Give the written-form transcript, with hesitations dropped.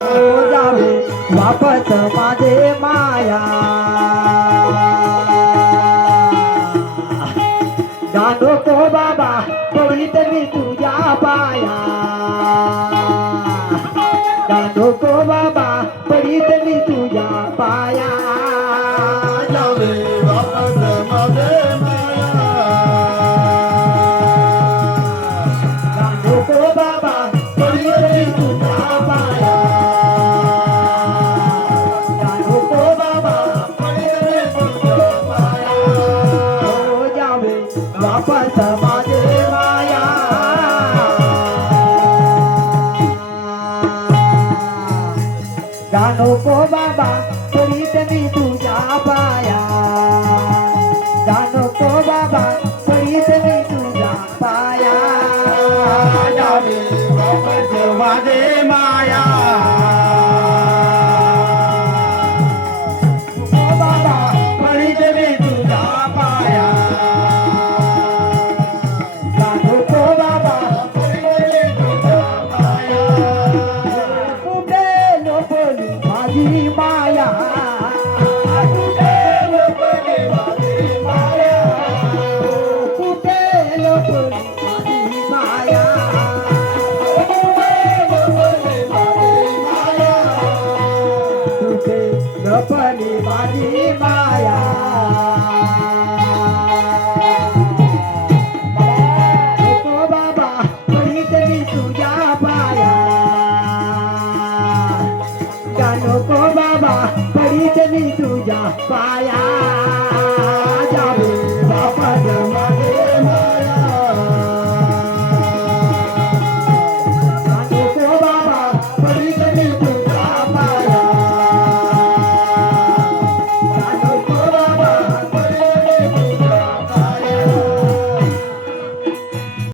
हो जावे वापस माझे माया जाणो को बाबा पडित मी तुझ्या पाया जाणो को बाबा पडित मी तुझ्या पाया जावे वापस माझे माया जाणो को बाबा पडित मी तुझ्या पाया जाणो को बाबा हो जावे वापस माझे माया जाणो को बाबा पडित मी तुझ्या पाया जाणो को बाबा पडित मी तुझ्या पाया जावे वापस माझे माया को बाबा पडित मी तुझ्या पाया जाणो को बाबा पडित मी तुझ्या पाया कुठे लपली माझी माया लपली माझी माया कुठे लपली माझी माया लपली माझी माया कुठे लपली माझी माया नको बाबा पडित मी तुझ्या पाया जाणो को बाबा पडित मी तुझ्या पाया जावे वापस माझे माया जाणो को बाबा पडित मी तुझ्या